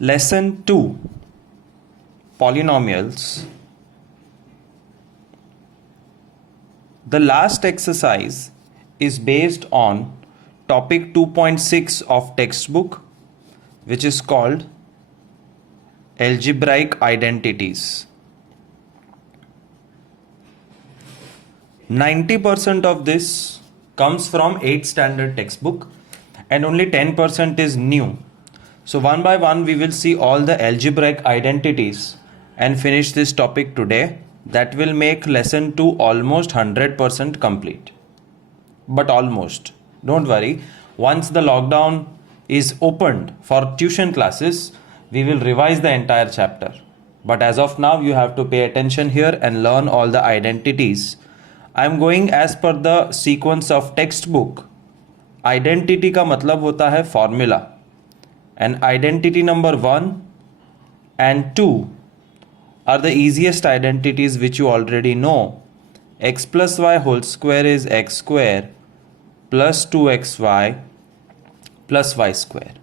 Lesson 2, Polynomials. The last exercise is based on topic 2.6 of textbook, which is called Algebraic Identities. 90% of this comes from 8th standard textbook and only 10% is new. So one by one we will see all the algebraic identities and finish this topic today. That will make lesson 2 almost 100% complete. But almost. Don't worry. Once the lockdown is opened for tuition classes, we will revise the entire chapter. But as of now, you have to pay attention here and learn all the identities. I am going as per the sequence of textbook. Identity का मतलब होता है formula. And identity number 1 and 2 are the easiest identities which you already know. X plus y whole square is x square plus 2xy plus y square.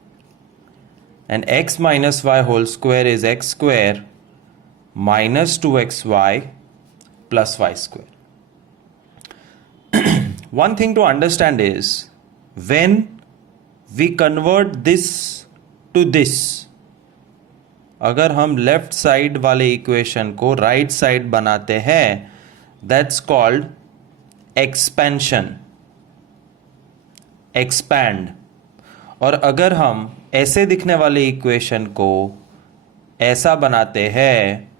And x minus y whole square is x square minus 2xy plus y square. One thing to understand is when we convert this to this, अगर हम left side वाले equation को right side बनाते हैं, that's called expansion, expand. और अगर हम ऐसे दिखने वाले इक्वेशन को ऐसा बनाते हैं,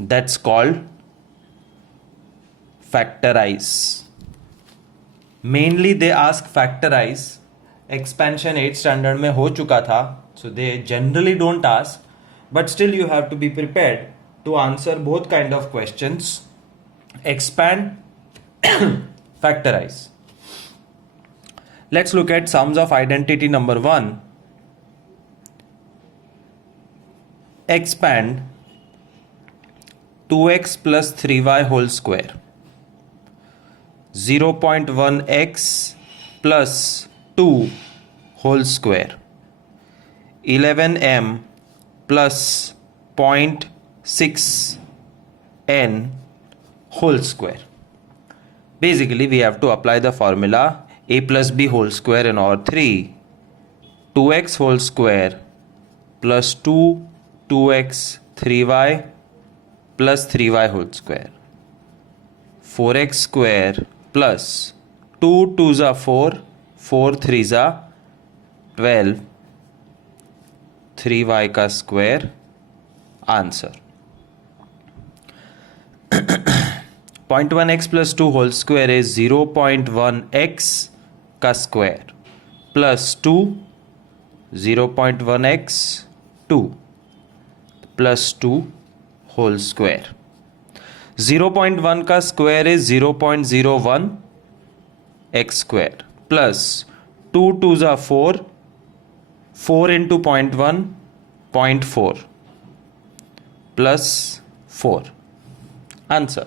that's called factorise. Mainly they ask factorise. Expansion 8th standard में हो चुका था, so they generally don't ask, but still you have to be prepared to answer both kind of questions. Expand, factorize. Let's look at sums of identity number 1. Expand 2x plus 3y whole square, 0.1x plus 2 whole square, 11m plus 0.6n whole square. Basically, we have to apply the formula a plus b whole square in OR 3. 2x whole square plus 2x 3y plus 3y whole square. 4x square plus 2 2s are 4, 4 3s are 12, 3y का square answer. 0.1x plus 2 whole square is 0.1x का square plus 2, 0.1x 2 plus 2 whole square. 0.1 का square is 0.01 x square plus 2 2s are 4, 4 into 0.1, 0.4 plus 4. Answer.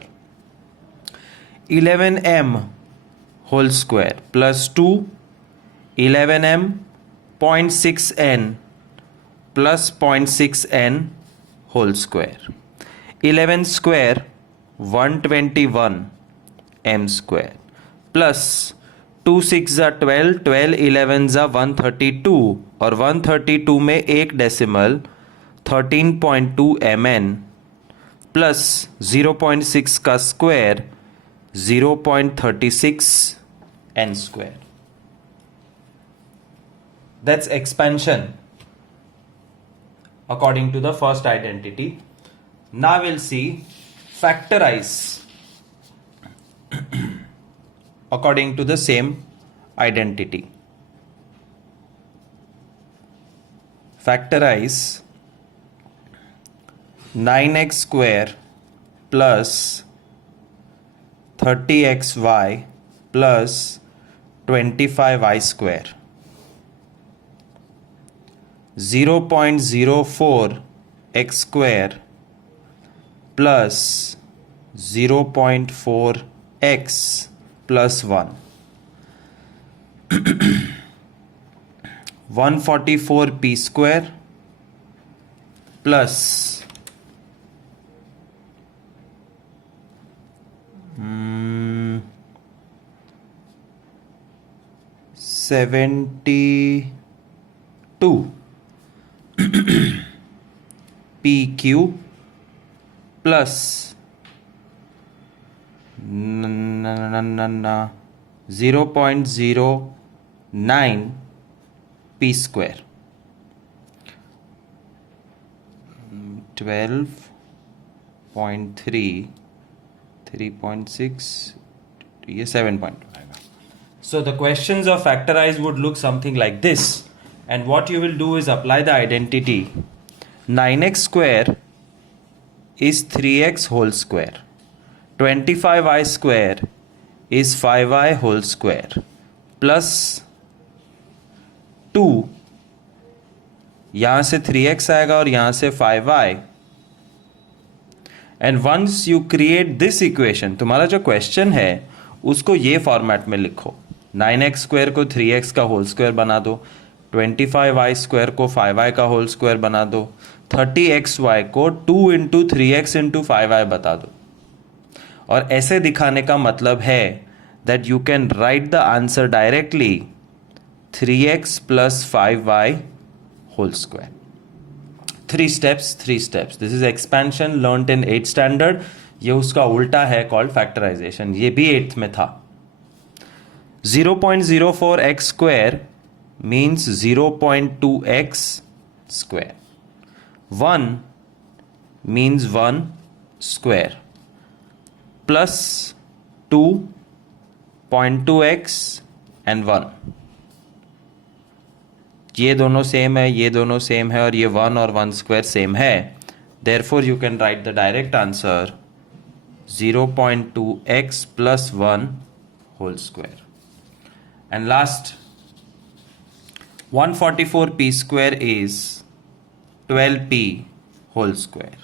11m whole square plus 2, 11m 0.6n plus 0.6n whole square. 11 square 121 m square plus 2 6 are 12, 12 11s are 132 और 132 में एक decimal 13.2 mn plus 0.6 का square 0.36 n square. That's expansion according to the first identity. Now we'll see factorize according to the same identity. Factorize 9x square plus 30xy plus 25y square, 0.04 x square plus 0.4 x plus 1, 144 p square plus 72 PQ plus 0.09 P square. 12.3 3.6 ये 7 point आएगा. So the questions of factorize would look something like this, and what you will do is apply the identity. 9x square is 3x whole square. 25y square is 5y whole square plus 2, यहाँ से 3x आएगा और यहाँ से 5y. And once you create this equation, तुम्हारा जो question है उसको ये फॉर्मेट में लिखो. 9x स्क्वायर को 3x का होल स्क्वायर बना दो, 25y स्क्वायर को 5y का होल स्क्वायर बना दो, 30xy को 2 इंटू 3x इंटू 5y बता दो. और ऐसे दिखाने का मतलब है that you can write the answer directly 3x plus 5y whole square. 3 steps. This is expansion learnt in 8th standard. ये उसका उल्टा है, called factorization. ये भी 8th में था. 0.04x square means 0.2x square. 1 means 1 square plus 2.2x and 1. ये दोनों सेम है, ये दोनों सेम है, और ये 1 और 1 स्क्वायर सेम है. Therefore you can write the direct answer 0.2x plus 1 whole square. And last, 144p square is 12p whole square.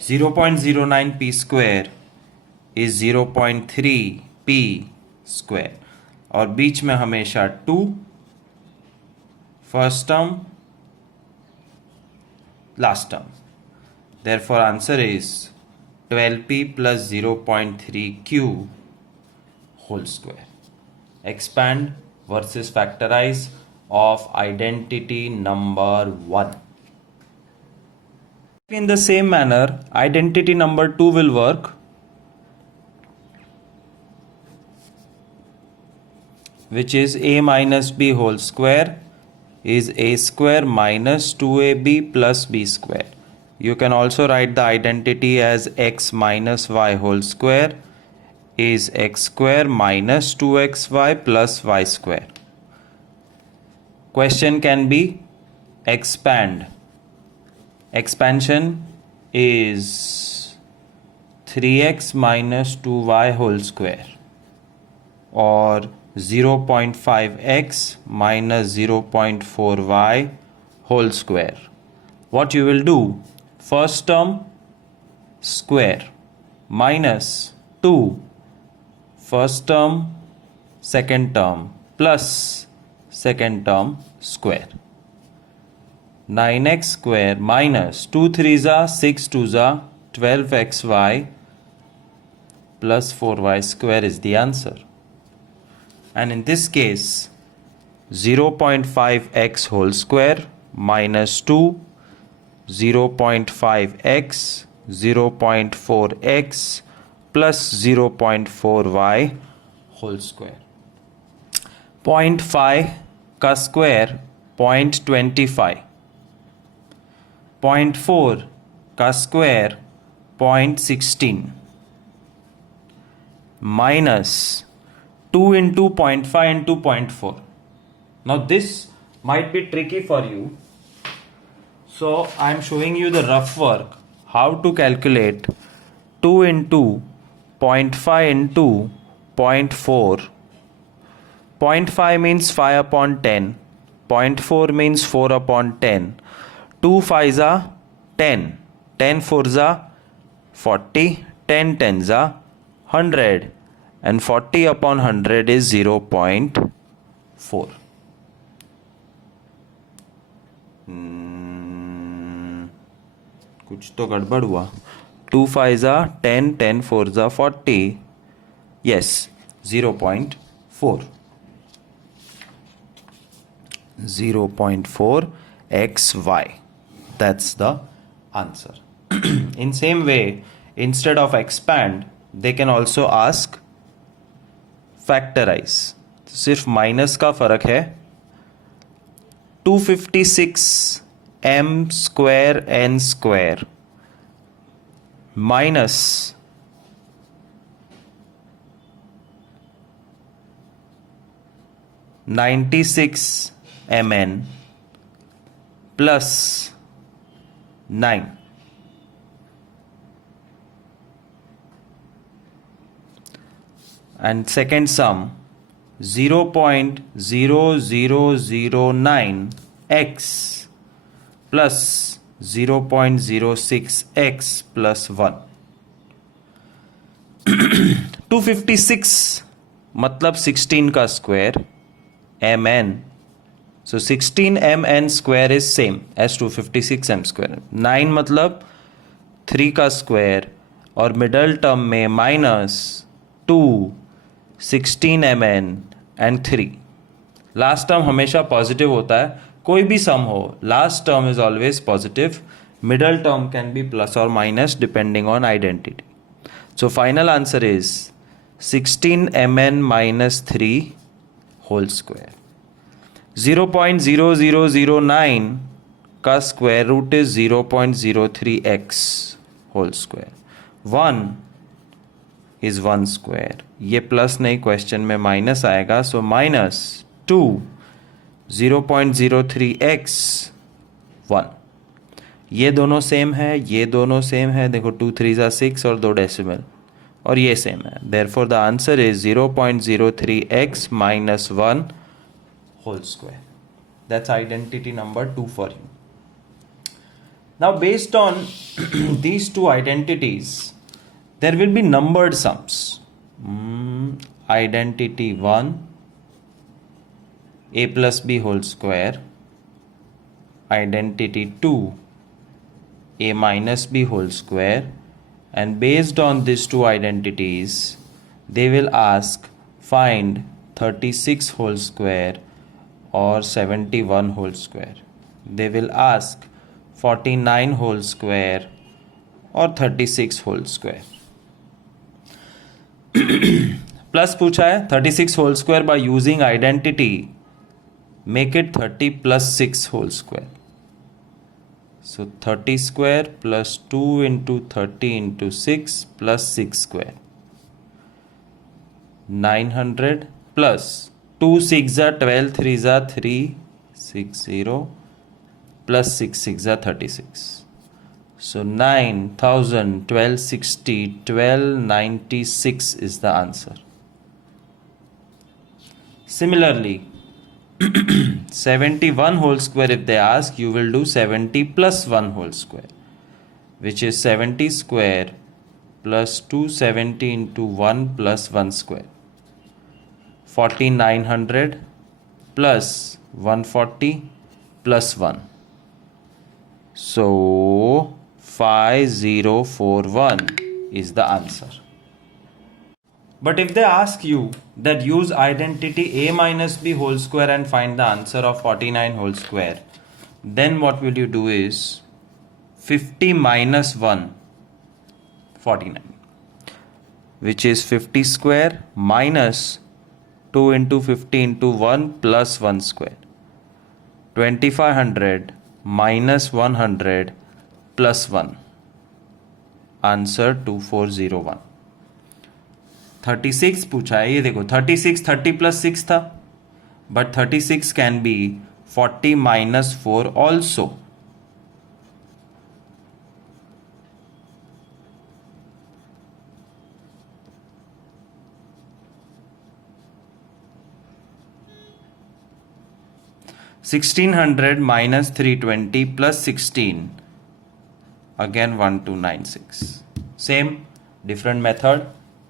0.09p square is 0.3p square. और बीच में हमेशा 2, first term, last term. Therefore answer is 12p plus 0.3q whole square. Expand versus factorize of identity number 1. In the same manner, identity number 2 will work. Which is a minus b whole square is a square minus 2ab plus b square. You can also write the identity as x minus y whole square is x square minus 2xy plus y square. Question can be expand. Expansion is 3x minus 2y whole square or 0.5x minus 0.4y whole square. What you will do, first term square minus 2 first term second term plus second term square. 9x square minus 2 3s are 6 2s are 12xy plus 4y square is the answer. And in this case 0.5x whole square minus 2 0.5x 0.4x plus 0.4y whole square. 0.5 का square 0.25, 0.4 का square 0.16 minus 2 into 0.5 into 0.4. Now this might be tricky for you, so I am showing you the rough work how to calculate 2 into 0.5 into 0.4. 0.5 means 5 upon 10, 0.4 means 4 upon 10, 2 5s are 10, 10 4s are 40, 10 10s are 100, and 40 upon 100 is 0.4. कुछ तो गड़बड़ हुआ. 2 5 are 10, 10 4 are 40. Yes, 0.4. 0.4 xy. That's the answer. In same way, instead of expand, they can also ask factorize. सिर्फ minus का फर्क है. 256 m square n square minus 96 mn plus 9. And second sum 0.0009 x plus 0.06 x plus 1. 256 मतलब 16 का square mn. So 16 mn square is same as 256 m square. 9 मतलब 3 का square और middle term में minus 2 16 mn and 3. Last term हमेशा positive होता है. कोई भी सम हो, last term is always positive. Middle term can be plus और minus depending on identity. So final answer is 16 mn minus 3 whole square. 0.0009 का square root is 0.03x whole square. 1 is 1 square. ये plus नहीं, question में minus आएगा. So minus 2 0.03x 1. ये दोनों same है, ये दोनों सेम है. देखो 2 3 6 और 2 डेसिमल और ये सेम है. Therefore the answer is 0.03x minus 1 whole square. That's identity number 2 for you. Now based on these two identities, there will be numbered sums. Identity 1 a plus b whole square, identity 2 a minus b whole square, and based on these two identities they will ask find 36 whole square or 71 whole square. They will ask 49 whole square or 36 whole square. Plus पूछा है 36 whole square by using identity. Make it 30 plus 6 whole square. So 30 square plus 2 into 30 into 6 plus 6 square. 900 plus 2 6 are 12, 3 are 3, 6 0 plus 6 6 are 36. So 9,000, 1260, 1296 is the answer. Similarly, 71 whole square, if they ask, you will do 70 plus 1 whole square, which is 70 square plus 270 into 1 plus 1 square. 4900 plus 140 plus 1. So 5041 is the answer. But if they ask you that use identity a minus b whole square and find the answer of 49 whole square, then what will you do is 50 minus 1, 49, which is 50 square minus 2 into 50 into 1 plus 1 square. 2500 minus 100 plus 1. Answer 2401. 36 पूछा है. ये देखो 36 30 plus 6 था, but 36 can be 40 minus 4 also. $1600 minus 320 plus 16, again 1296. Same, different method.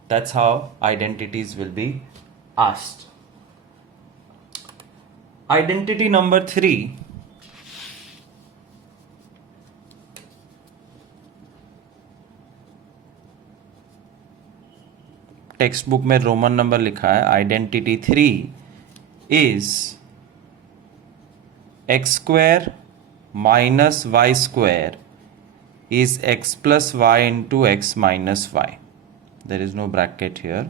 That's how identities will be asked. Identity number 3. Text book में Roman number लिखा है, identity 3 is x square minus y square is x plus y into x minus y. There is no bracket here.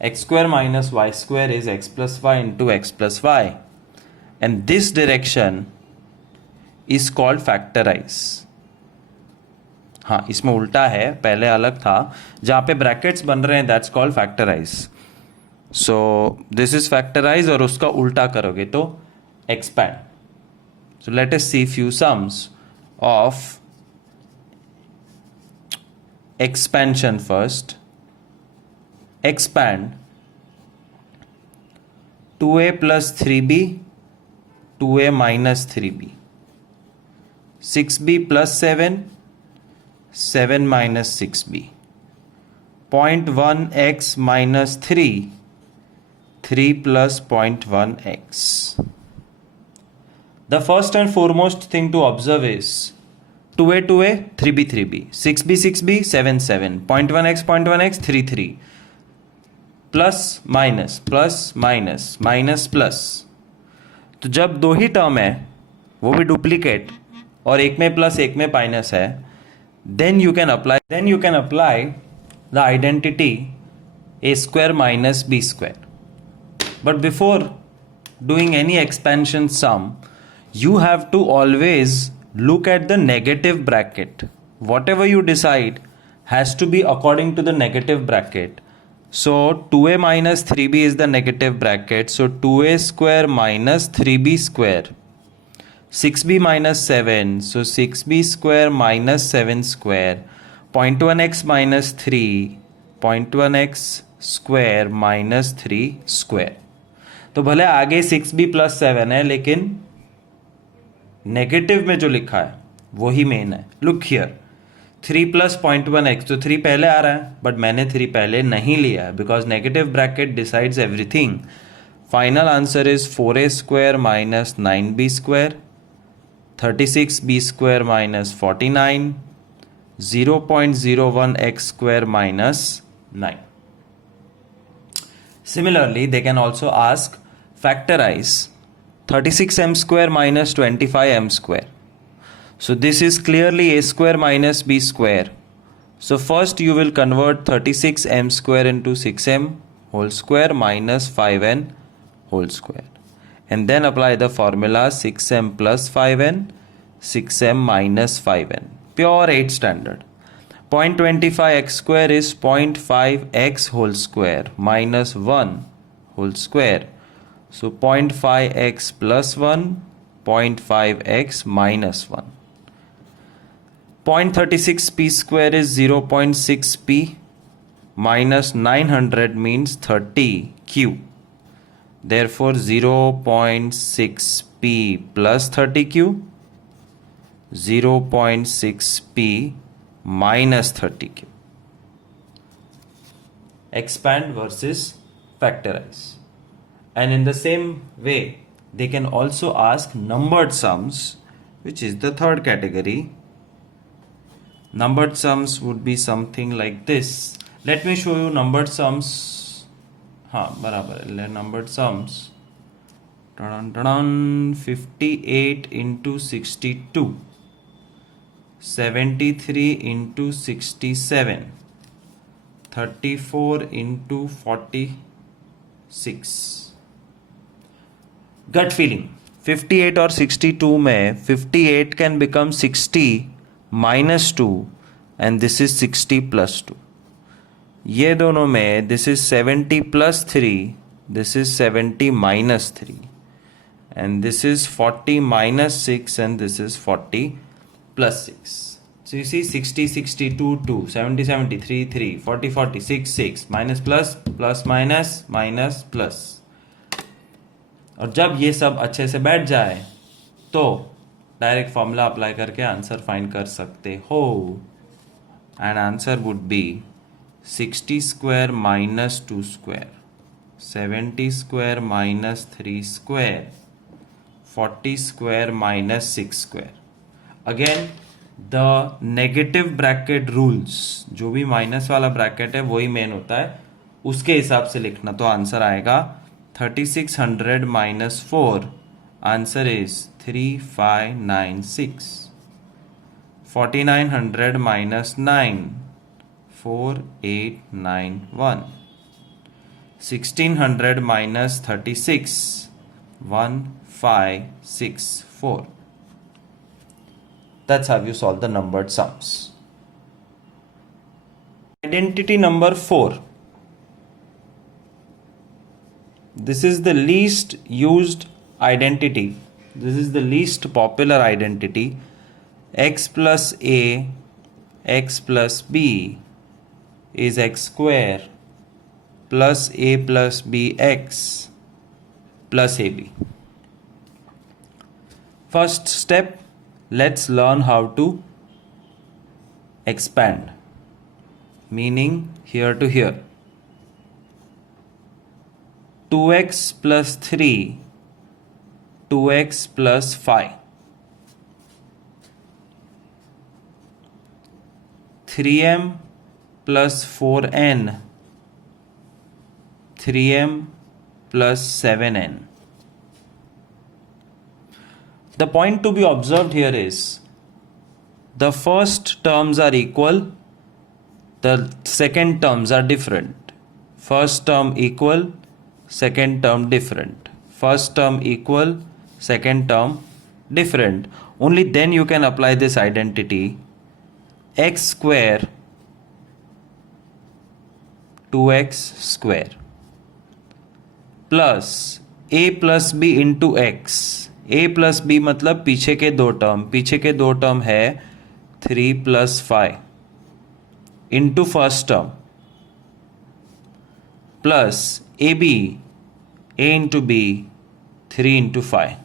X square minus y square is x plus y into x plus y. And this direction is called factorize. हाँ, इसमें उल्टा है, पहले अलग था. जहाँ पे brackets बन रहे हैं that's called factorize. So this is factorize और उसका उल्टा करोगे तो expand. So let us see few sums of expansion first. Expand 2a plus 3b, 2a minus 3b, 6b plus 7, 7 minus 6b, 0.1x minus 3, 3 plus 0.1x. The first and foremost thing to observe is 2a 2a 3b 3b 6b 6b 7 7 0.1x 0.1x 3 3 plus minus minus plus. तो जब दो ही term है वो भी duplicate और एक में plus एक में माइनस है, then you can apply the identity a square minus b square. But before doing any expansion sum, you have to always look at the negative bracket. Whatever you decide has to be according to the negative bracket. So 2a minus 3b is the negative bracket. So 2a square minus 3b square. 6b minus 7. So 6b square minus 7 square. 0.1x minus 3. 0.1x square minus 3 square. तो भले आगे 6b plus 7 है, लेकिन negative में जो लिखा है वही मेन है. लुक हियर, 3 प्लस 0.1x, तो 3 पहले आ रहा है, बट मैंने 3 पहले नहीं लिया है because negative bracket decides everything. Final answer is 4a square minus 9b square, 36b square minus 49, 0.01x square minus 9. Similarly, they can also ask factorize 36m square minus 25m square. So this is clearly a square minus b square. So first you will convert 36m square into 6m whole square minus 5n whole square. And then apply the formula 6m plus 5n, 6m minus 5n. Pure 8 standard. 0.25x square is 0.5x whole square minus 1 whole square. So 0.5x plus 1, 0.5x minus 1. 0.36p square is 0.6p minus 900 means 30q. Therefore 0.6p plus 30q, 0.6p minus 30q. Expand versus factorize. And in the same way, they can also ask numbered sums, which is the third category. Numbered sums would be something like this. Let me show you numbered sums. हाँ बराबर है, numbered sums. 58 into 62, 73 into 67, 34 into 46. Gut feeling, 58 और 62 में 58 can become 60 minus 2 and this is 60 plus 2. ये दोनों में this is 70 plus 3, this is 70 minus 3 and this is 40 minus 6 and this is 40 plus 6. So you see 60 62 2, 70 70 3 3, 40 40 6 6, minus plus plus minus minus plus. और जब ये सब अच्छे से बैठ जाए तो डायरेक्ट फॉर्मूला अप्लाई करके आंसर फाइंड कर सकते हो. And answer would be 60 square minus 2 square, 70 square minus 3 square, 40 square minus 6 square. Again the negative bracket rules, जो भी माइनस वाला ब्रैकेट है वही मेन होता है, उसके हिसाब से लिखना। तो आंसर आएगा 3600 minus 4, answer is 3596। 4900 minus 9, 4891. 1600 minus 36, 1564. That's how you solve the numbered sums. Identity number 4. This is the least used identity. This is the least popular identity. X plus a, x plus b is x square plus a plus b x plus ab. First step, let's learn how to expand, meaning here to here. 2x plus 3, 2x plus 5. 3m plus 4n, 3m plus 7n. The point to be observed here is the first terms are equal, the second terms are different. First term equal, second term different. First term equal, second term different. Only then you can apply this identity. X square 2x square plus a plus b into x. a plus b मतलब पीछे के दो term है 3 plus 5 into first term plus ab a into b 3 into 5.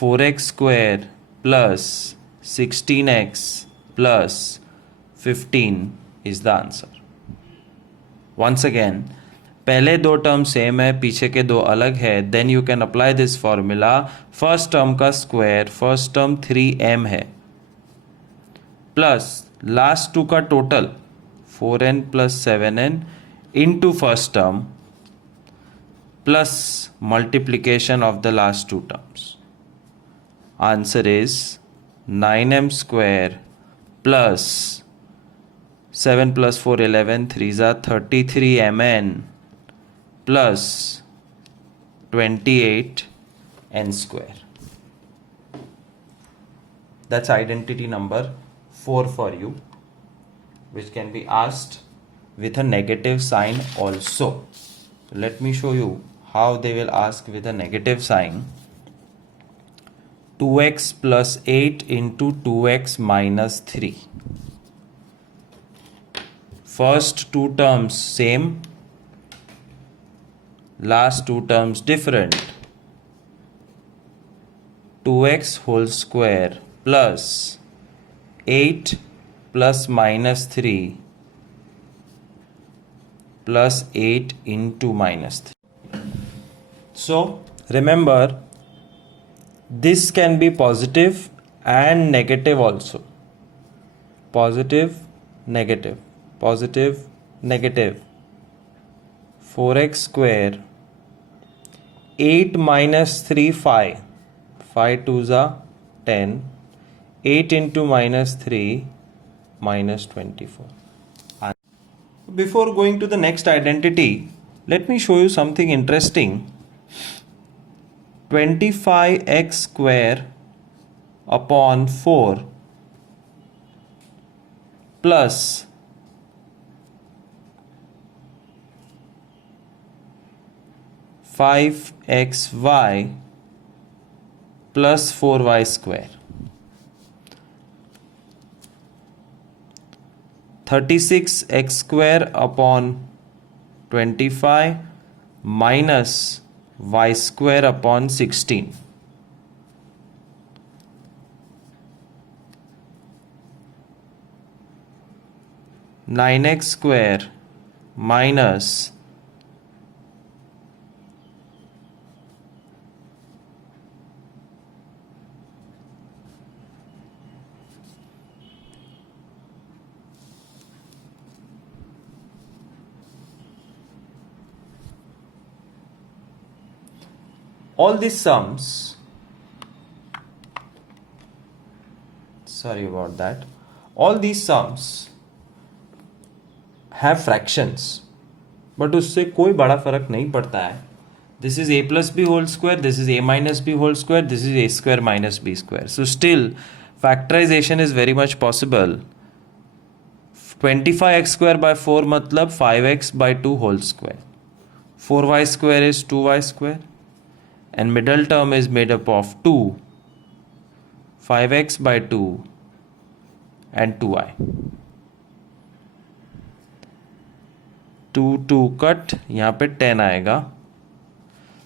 4x square plus 16x plus 15 is the answer. Once again, पहले दो term same है, पीछे के दो अलग है, then you can apply this formula. First term का स्क्वायर, फर्स्ट टर्म 3m है, प्लस लास्ट टू का total 4n plus 7n into first term plus multiplication of the last two terms. Answer is 9m square plus 7 plus 4 11, 3s are 33 mn plus 28 n square. That's identity number 4 for you, which can be asked with a negative sign also. Let me show you how they will ask with a negative sign. 2x plus 8 into 2x minus 3. First two terms same, last two terms different. 2x whole square plus 8 plus minus 3 plus 8 into minus 3. So remember, this can be positive and negative also. Positive, negative, positive, negative. 4x square, 8 minus 3, 5. 5 2s are 10. 8 into minus 3, minus 24. Before going to the next identity, let me show you something interesting. 25x square upon 4 plus 5xy plus 4y square. 36x square upon 25 minus y square upon 16. 9x square minus all these sums, sorry about that, all these sums have fractions, but उससे कोई बड़ा फर्क नहीं पड़ता है. This is a plus b whole square, this is a minus b whole square, this is a square minus b square. So still factorization is very much possible. 25x square by 4 matlab 5x by 2 whole square. 4y square is 2y square, and middle term is made up of 2, 5x by 2 and 2y. 2 2 cut, यहाँ पे 10 आएगा.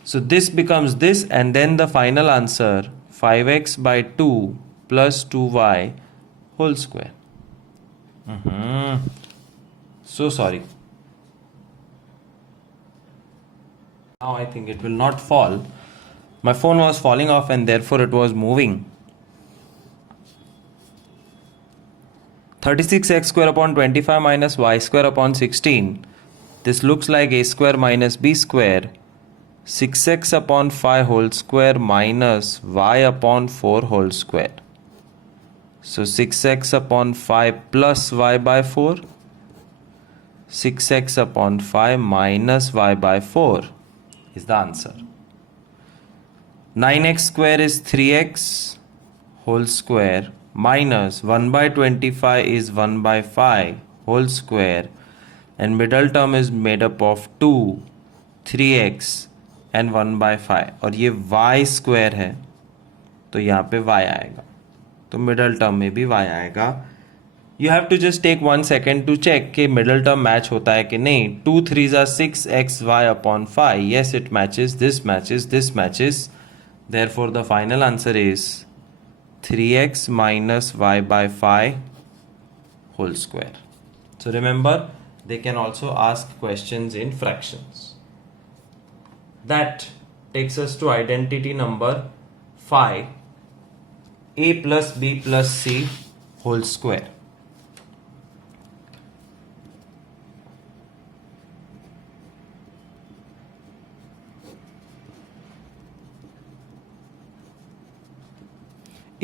So this becomes this, and then the final answer 5x by 2 plus 2y whole square. So sorry. Now I think it will not fall. My phone was falling off and therefore it was moving. 36x square upon 25 minus y square upon 16. This looks like a square minus b square. 6x upon 5 whole square minus y upon 4 whole square. So 6x upon 5 plus y by 4. 6x upon 5 minus y by 4 is the answer. 9x square is 3x whole square minus 1 by 25 is 1 by 5 whole square, and middle term is made up of 2, 3x and 1 by 5, और ये y square है तो यहाँ पे y आएगा, तो middle term में भी y आएगा. You have to just take 1 second to check कि middle term match होता है कि नहीं. 2 3s are 6xy upon 5. Yes, it matches. This matches. This matches. Therefore, the final answer is 3x minus y by 5 whole square. So remember, they can also ask questions in fractions. That takes us to identity number 5, a plus b plus c whole square.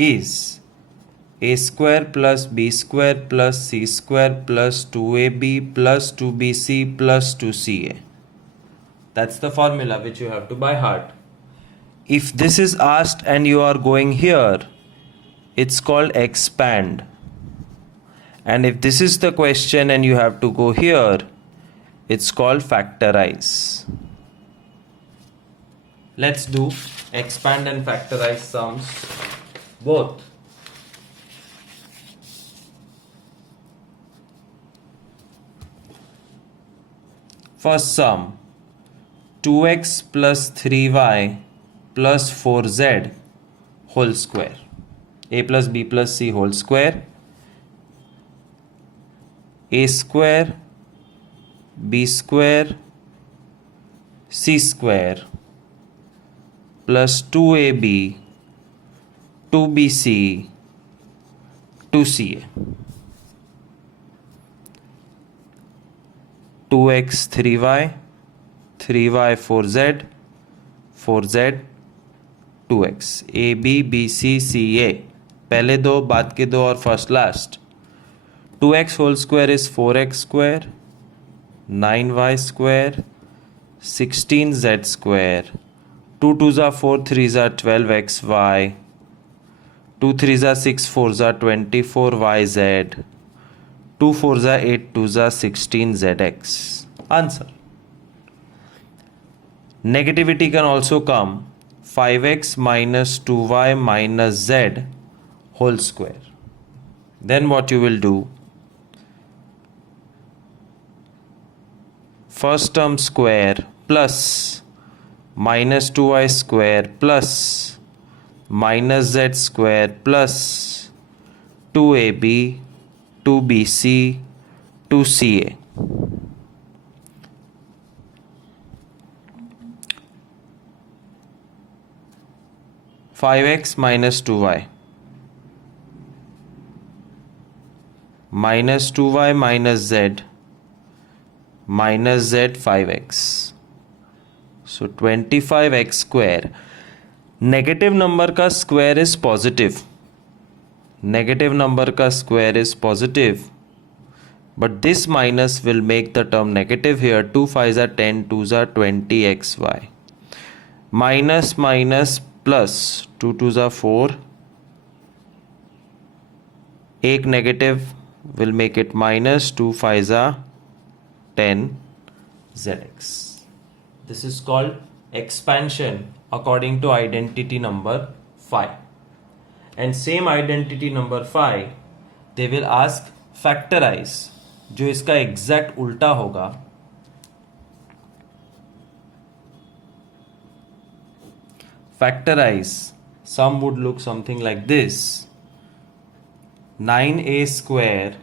Is a square plus b square plus c square plus 2ab plus 2bc plus 2ca. That's the formula which you have to by heart. If this is asked and you are going here, it's called expand. And if this is the question and you have to go here, it's called factorize. Let's do expand and factorize sums both. First sum, 2x plus 3y plus 4z whole square. A plus b plus c whole square. A square, b square, c square plus 2ab, 2bc, 2ca. 2x 3y, 3y 4z, 4z 2x. a b b c c a. पहले दो, बाद के दो और first last. 2x whole square is 4x square, 9y square, 16z square. 2 2s are 4, 3s are 12xy. 2 3s are 6, 4s are 24yz. 2 4s are 8, 2s are 16zx. Answer. Negativity can also come. 5x minus 2y minus z whole square. Then what you will do? First term square plus minus 2y square plus minus z square plus 2ab, 2bc, 2ca. Five x minus 2y minus 2y minus z minus z 5x. So 25x square. Negative number का square is positive, negative number का square is positive, but this minus will make the term negative here. 2 5s are 10, 2s are 20xy. Minus minus plus 2 2s are 4. एक negative will make it minus 2 5s are 10 zx. This is called expansion according to identity number 5. And same identity number 5, they will ask factorize, जो इसका exact उल्टा होगा. Factorise some would look something like this. 9a square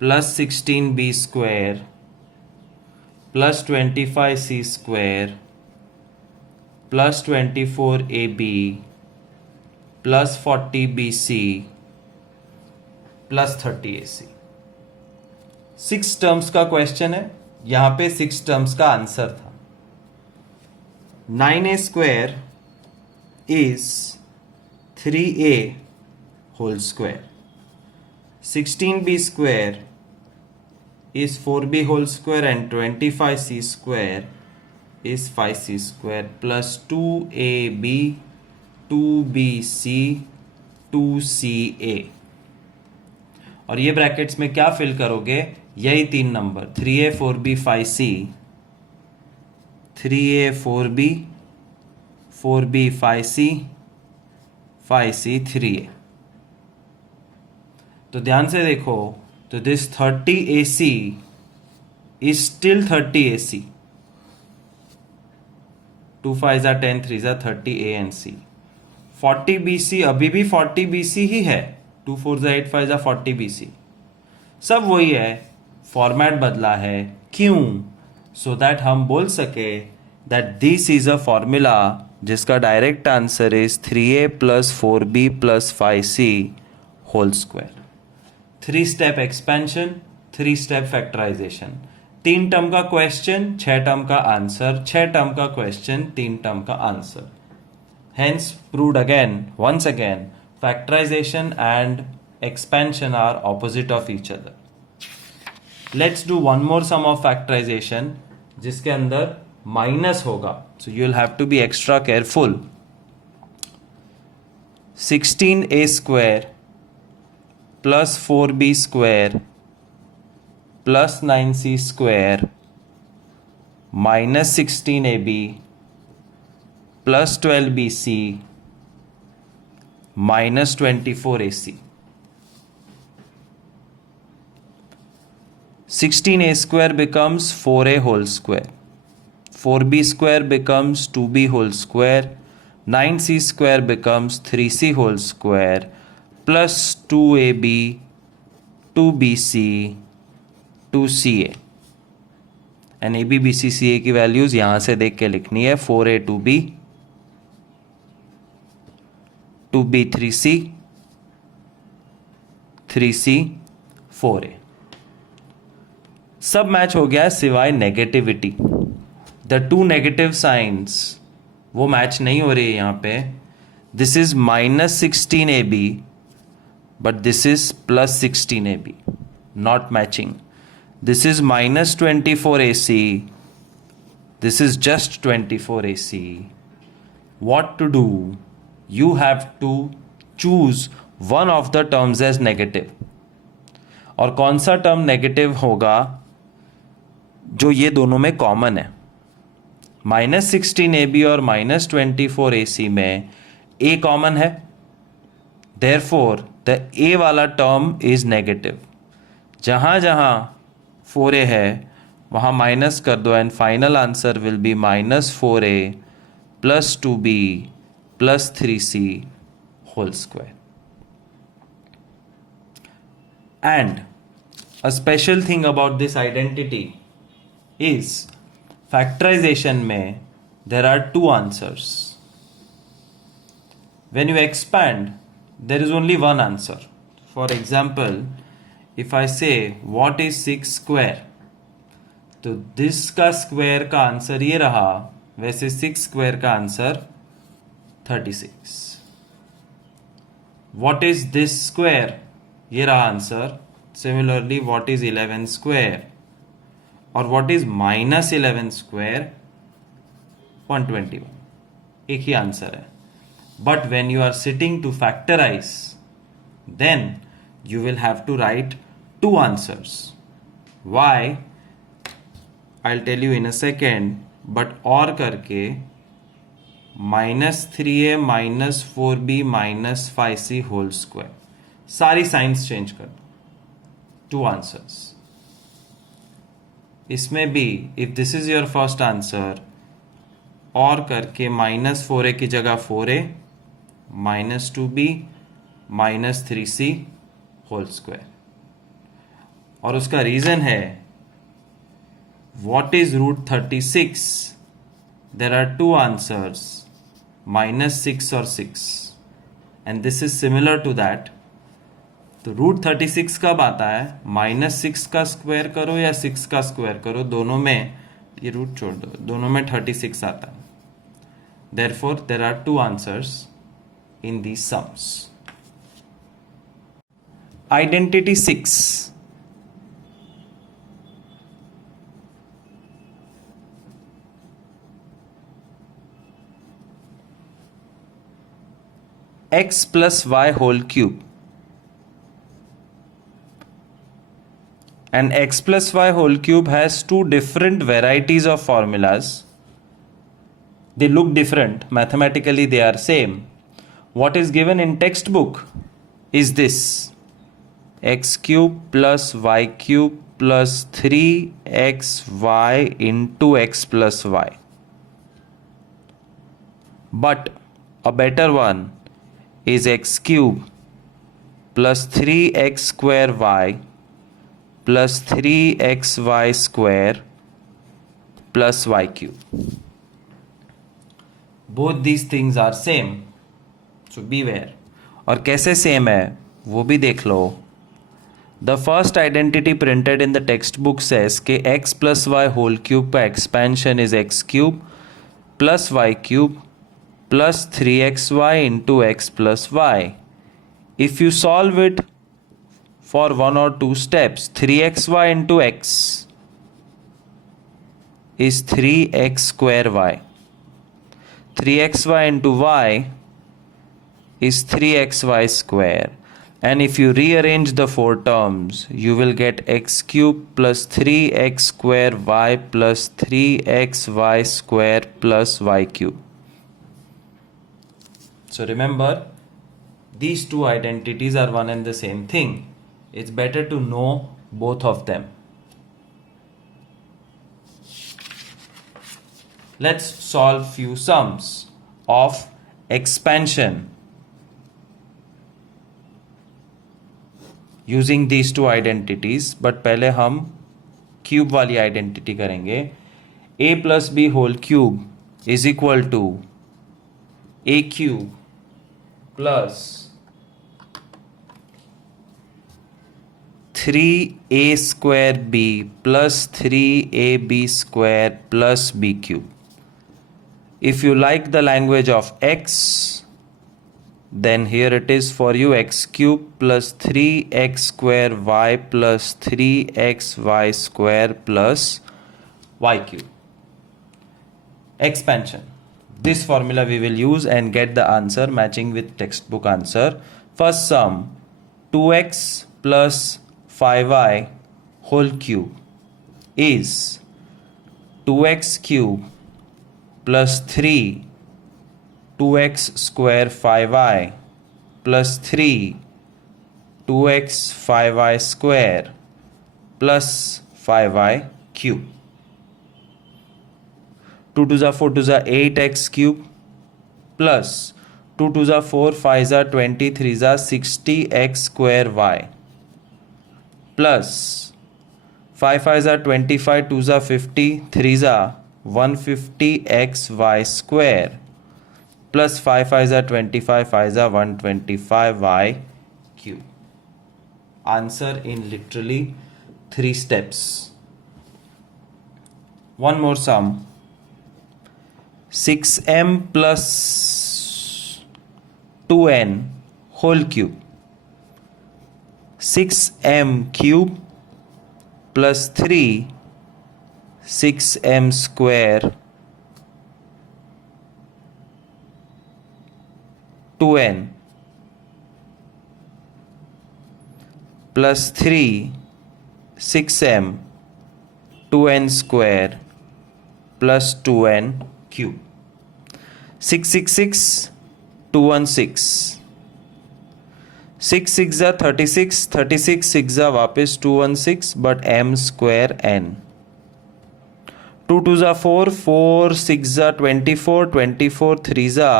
plus 16b square plus 25c square plus 24ab plus 40bc plus 30ac. 6 terms का question है. यहां पे 6 terms का answer था. 9a square is 3a whole square. 16b square is 4b whole square and 25c square is 5c square plus 2ab 2bc 2ca. और ये brackets में क्या फिल करोगे? यही 3 number 3a 4b 5c, 3a 4b 4b 5c 5c 3a. तो ध्यान से देखो, तो this 30ac is still 30ac. 2 5s are 10, 3s are 30a and c. 40bc अभी भी 40bc ही है. 2 4s are 8, 5s are 40bc. सब वही है, फॉर्मेट बदला है. क्यों? सो दैट हम बोल सके that this is a formula जिसका direct answer is 3a plus 4b plus 5c whole square. 3 step expansion, 3 step factorisation. 3 term का क्वेश्चन, 6 टर्म का आंसर, 6 टर्म का क्वेश्चन, 3 टर्म का answer. Hence proved again, once again, factorization and expansion are opposite of each other. Let's do one more sum of factorization जिसके अंदर minus होगा. So you'll have to be extra careful. 16a square plus 4b square plus 9c square minus 16ab plus 12bc minus 24ac. 16a square becomes 4a whole square. 4b square becomes 2b whole square. 9c square becomes 3c whole square plus 2ab 2bc 2ca. And ab bc ca की values यहां से देख के लिखनी है. 4a 2b 2b 3c 3c 4a. सब match हो गया सिवाय नेगेटिविटी. द 2 नेगेटिव साइंस वो मैच नहीं हो रही है यहां पे. This is minus 16ab but this is plus 16ab, not matching. This is minus 24ac. This is just 24ac. What to do? You have to choose one of the terms as negative. और कौन सा term negative होगा जो ये दोनों में common है? minus 16ab और minus 24ac में a कॉमन है. Therefore, the a वाला टर्म इज नेगेटिव. जहां जहां 4a है वहां माइनस कर दो and final answer will be minus 4a plus 2b plus 3c whole square. And a special thing about this identity is factorisation में there are 2 answers. when you expand there is only one answer. For example, if I say what is 6 square, तो this का square का answer ये रहा. वैसे 6 square का answer 36. What is this square? ये रहा answer. Similarly, what is 11 square? और what is minus 11 square? 121. एक ही आंसर है. But when you are sitting to factorize, then you will have to write two answers. Why? I'll tell you in a second. But और करके -3a minus 4b minus 5c whole square. सारी science change कर दो. Two answers. इसमें भी if this is your first answer, और करके -4a की जगह 4a -2b -3c whole square. और उसका रीजन है what is √36. There are two answers, -6 और 6, and this is similar to that. तो √36 कब आता है? -6 का स्क्वायर करो या 6 का स्क्वायर करो, दोनों में ये रूट छोड़ दो, दोनों में 36 आता है. Therefore there are two answers in these sums. Identity 6. x plus y whole cube. And x plus y whole cube has two different varieties of formulas. They look different. Mathematically, they are same. What is given in textbook is this: x cube plus y cube plus 3xy into x plus y. But a better one is x cube plus 3x square y plus 3xy square plus y cube. Both these things are same, so beware. और कैसे same है वो भी देख लो. The first identity printed in the textbook says कि x plus y whole cube का expansion is x cube plus y cube plus 3xy into x plus y. If you solve it for one or two steps, 3xy into x is 3x square y. 3xy into y is 3xy square. And if you rearrange the four terms, you will get x cube plus 3x square y plus 3xy square plus y cube. So remember, these two identities are one and the same thing. It's better to know both of them. Let's solve few sums of expansion using these two identities. But पहले हम cube वाली identity करेंगे. a plus b whole cube is equal to a cube plus 3a square b plus 3ab square plus b cube. If you like the language of x, then here it is for you: x cube plus 3x square y plus 3xy square plus y cube. Expansion. This formula we will use and get the answer matching with textbook answer. First sum: 2x plus 5y whole cube is 2x cube plus 3 2x square 5y plus 3 2x 5y square plus 5y cube. 2 to the 4 to the 8x cube plus 2 to the 4 5 the 23 the 60x square y plus 5 5 the 25 2 the 50 3 the 150x y square plus 5 5 the 25 5 the 125y cube. Answer in literally 3 steps. One more sum: 6m plus 2n whole cube. 6m cube plus 3 6m square 2n plus 3 6m 2n square plus 2n cube. 6 216 6 6 जा 36 36 6 जा वापस 216 but m square n. 2 2 जा 4 4 6 जा 24 24 3 जा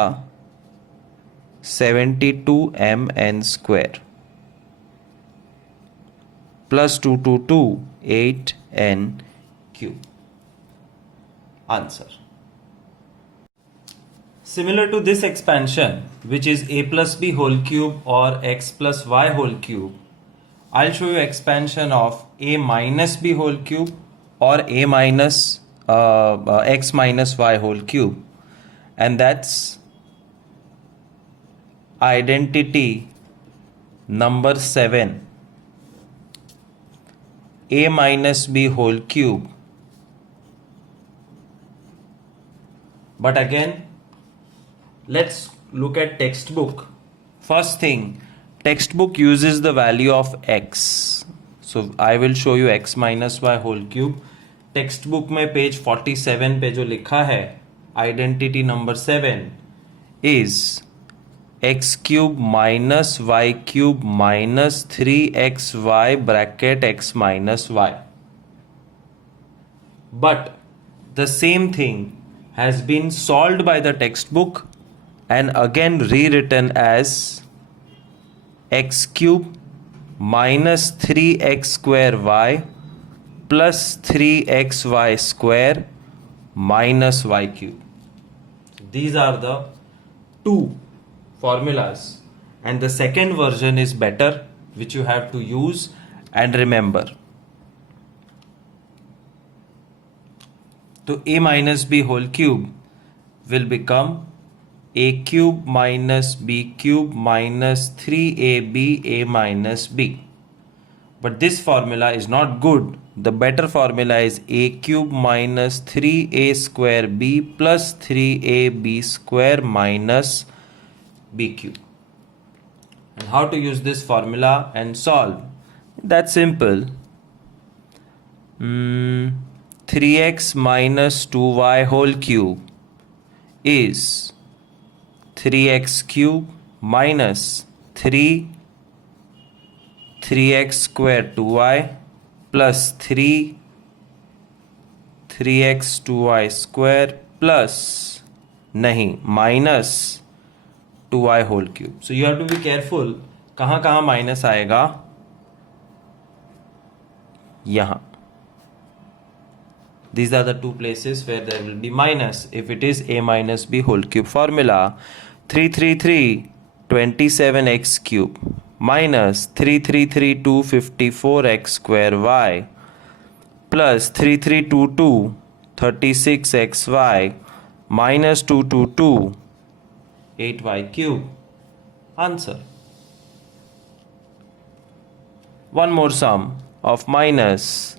72 m n square plus 2 2 2 8 n cube. Answer. Similar to this expansion, which is a plus b whole cube or x plus y whole cube, I'll show you expansion of a minus b whole cube or a minus x minus y whole cube, and that's identity number 7, a minus b whole cube. But again, let's look at textbook. First thing, textbook uses the value of x. So I will show you x minus y whole cube. Textbook में page 47 पे जो लिखा है identity number 7 is x cube minus y cube minus 3xy bracket x minus y. But the same thing has been solved by the textbook and again rewritten as x cube minus 3x square y plus 3xy square minus y cube. These are the two formulas, and the second version is better, which you have to use and remember. So a minus b whole cube will become a cube minus b cube minus 3ab a minus b. But this formula is not good. The better formula is a cube minus 3a square b plus 3ab square minus b cube. And how to use this formula and solve? That's simple. 3x minus 2y whole cube is 3x cube minus 3x square 2y plus 3x 2y square plus minus 2y whole cube. So you have to be careful. कहाँ कहाँ minus आएगा? यहाँ. These are the two places where there will be minus if it is a minus b whole cube. Formula 333 27x cube minus 333 254x square y plus 3322 36xy minus 222 8y cube. Answer. One more sum of minus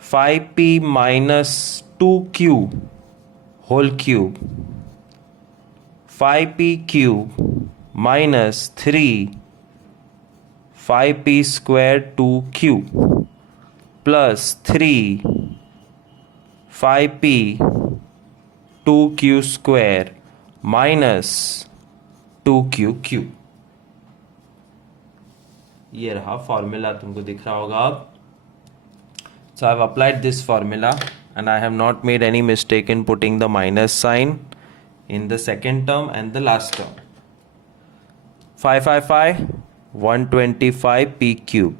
5p minus 2q whole cube 5p cube minus 3 5p square 2q plus 3 5p 2q square minus 2q cube. ये रहा formula, तुमको दिख रहा होगा अब. So I have applied this formula and I have not made any mistake in putting the minus sign in the second term and the last term. 555 125 p cube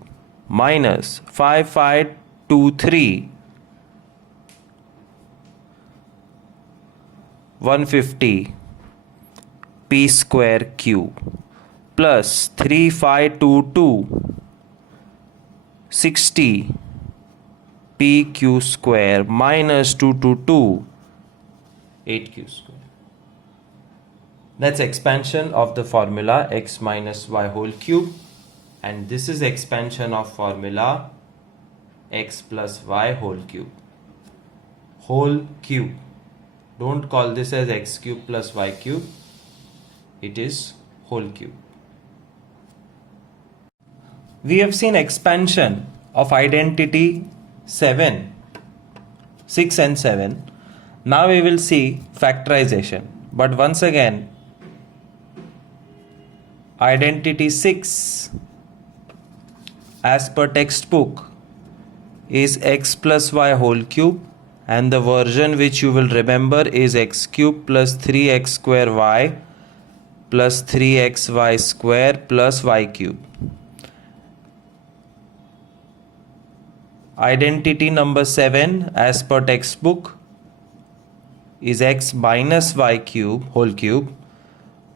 minus 5523 150 p square cube plus 3522 60 pq square minus 222 8q square. That's expansion of the formula x minus y whole cube, and this is expansion of formula x plus y whole cube. Whole cube. Don't call this as x cube plus y cube. It is whole cube. We have seen expansion of identity 7, 6 and 7. Now we will see factorization. But once again, identity 6 as per textbook is x plus y whole cube, and the version which you will remember is x cube plus 3x square y plus 3xy square plus y cube. Identity number 7 as per textbook is x minus y cube whole cube,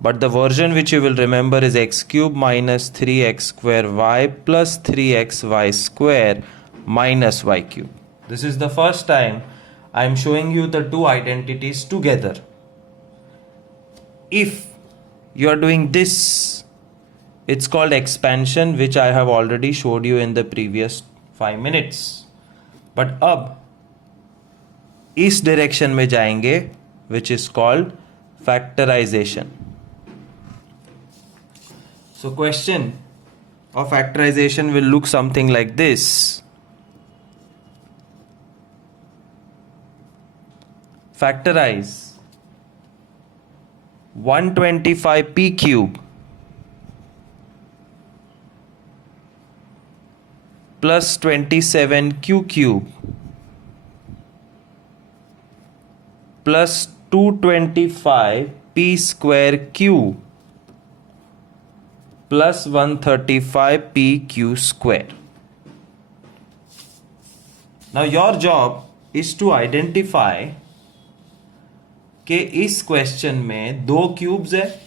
but the version which you will remember is x cube minus 3x square y plus 3xy square minus y cube. This is the first time I am showing you the two identities together. If you are doing this, it's called expansion, which I have already showed you in the previous 5 minutes. But अब इस direction में जाएंगे, which is called factorization. So question of factorization will look something like this. Factorize 125p cube plus 27q cube plus 225p square q plus 135p q square. Now your job is to identify कि इस question में 2 cubes है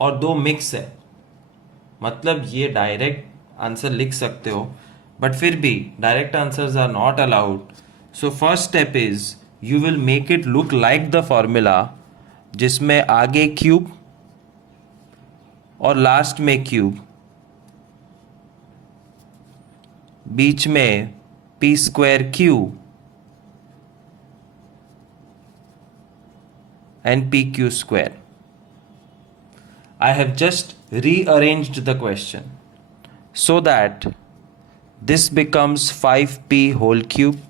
और 2 mix है. मतलब ये direct answer लिख सकते हो, बट फिर भी direct answers are not allowed. So first step is you will make it look like the formula, जिसमें आगे क्यूब और लास्ट में क्यूब, बीच में p square q and pq square. I have just rearranged the question so that this becomes 5p whole cube,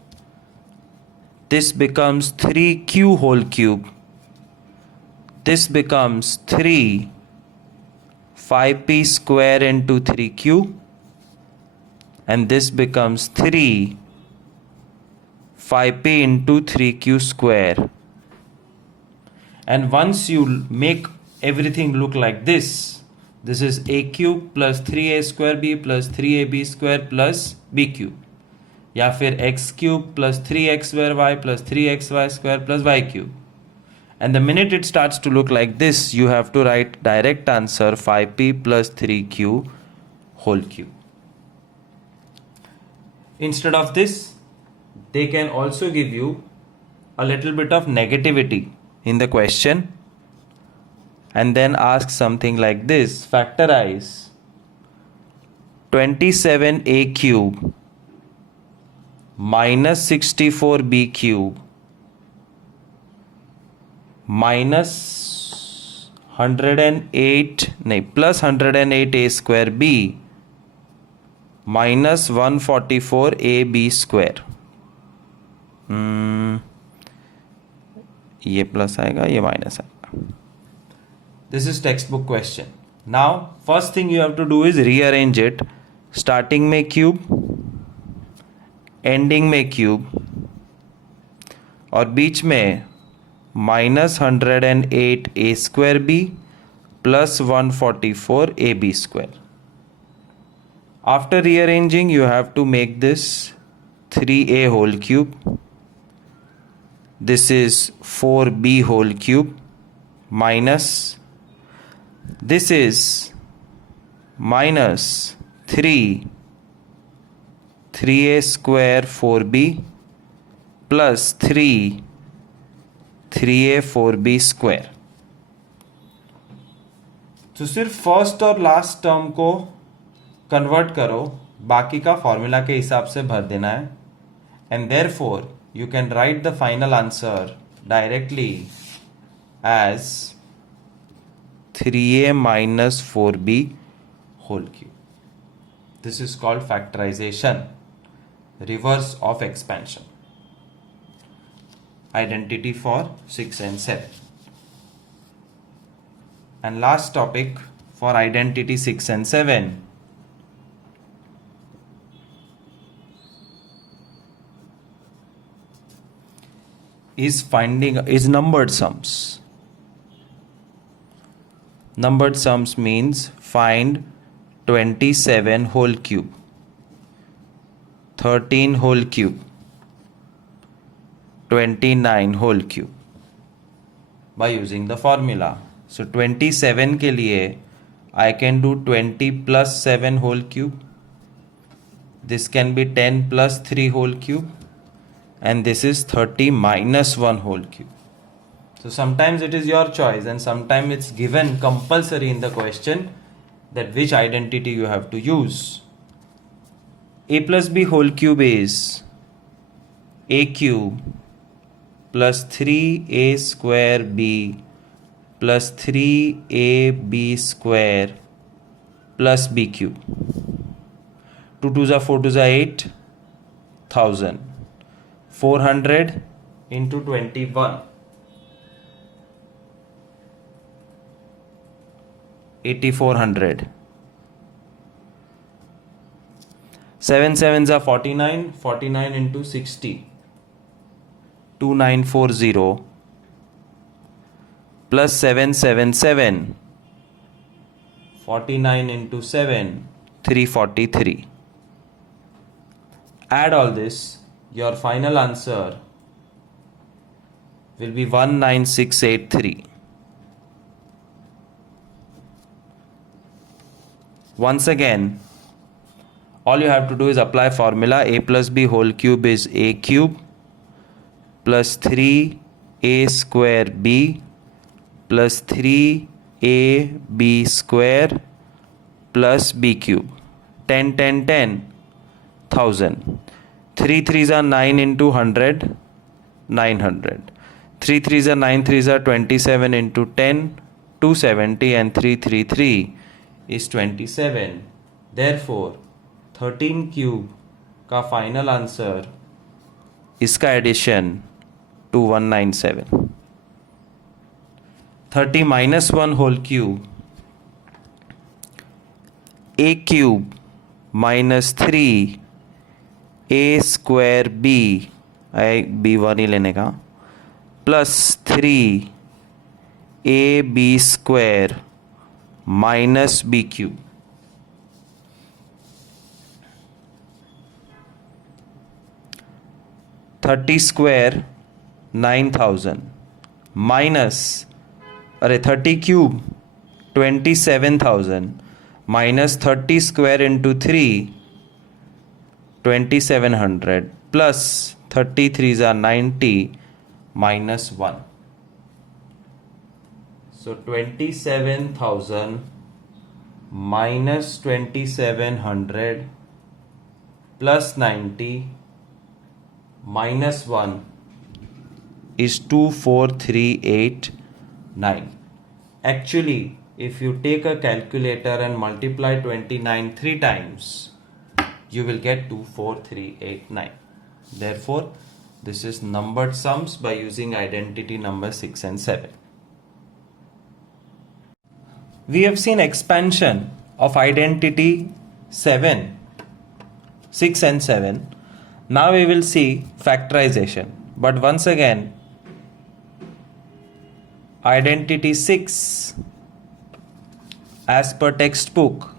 this becomes 3q whole cube, this becomes 3 5p square into 3q, and this becomes 3 5p into 3q square. And once you make everything look like this, this is a cube plus 3a square b plus 3ab square plus b cube, या फिर x cube plus 3x square y plus 3xy square plus y cube. And the minute it starts to look like this, you have to write direct answer 5p plus 3q whole cube. Instead of this, they can also give you a little bit of negativity in the question and then ask something like this. Factorize 27a cube minus 64b cube minus 108a square b minus 144ab square. ये plus आएगा, ये minus आएगा. This is text book question. Now first thing you have to do is rearrange it. Starting में cube, ending में cube, और बीच में minus 108a square b plus 144ab square. After rearranging, you have to make this 3a whole cube. This is 4b whole cube minus, this is minus 3a square 4b plus 3a 4b square. तो सिर्फ first और last term को convert करो, बाकी का formula के हिसाब से भर देना है, and therefore you can write the final answer directly as 3a minus 4b whole cube. This is called factorization, reverse of expansion. Identity for 6 and 7. And last topic for identity 6 and 7. Is numbered sums. Numbered sums means find 27 whole cube, 13 whole cube, 29 whole cube by using the formula. So 27 के लिए I can do 20 plus 7 whole cube. This can be 10 plus 3 whole cube. And this is 30 minus 1 whole cube. So sometimes it is your choice and sometimes it's given compulsory in the question that which identity you have to use. A plus b whole cube is a cube plus 3a square b plus 3ab square plus b cube. 2 2s are 4 2s are 8, 1000. 400 into 21, 8400. 7 sevens are 49, 49 into 60, 2940 plus 777, 49 into 7, 343. Add all this. Your final answer will be 19683. Once again, all you have to do is apply formula. A plus b whole cube is a cube plus 3a square b plus 3ab square plus b cube. 10 10 10, 1000. 3 3s are 9 into 100, 900. 3 3s are 9 3s are 27 into 10, 270, and 333 is 27. Therefore 13 cube का final answer इसका addition 2197. 30 minus 1 whole cube, a cube minus 3 a square b, b1 ही लेने का, plus 3 a b square minus b cube. Thirty square 9000 minus 30 cube 27000 minus 30 square into 3, 2700 plus 33s are 90 minus 1. So 27,000 minus 2700 plus 90 minus 1 is 24389. Actually, if you take a calculator and multiply 29 3 times, you will get 24389. Therefore, this is numbered sums by using identity number 6 and 7. We have seen expansion of identity 7, 6 and 7. Now we will see factorization. But once again, identity 6 as per textbook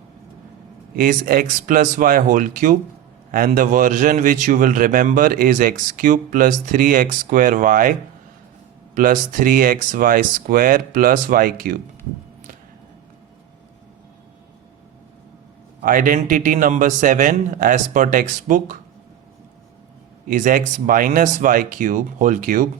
is x plus y whole cube, and the version which you will remember is x cube plus 3x square y plus 3xy square plus y cube. Identity number 7 as per textbook is x minus y cube whole cube,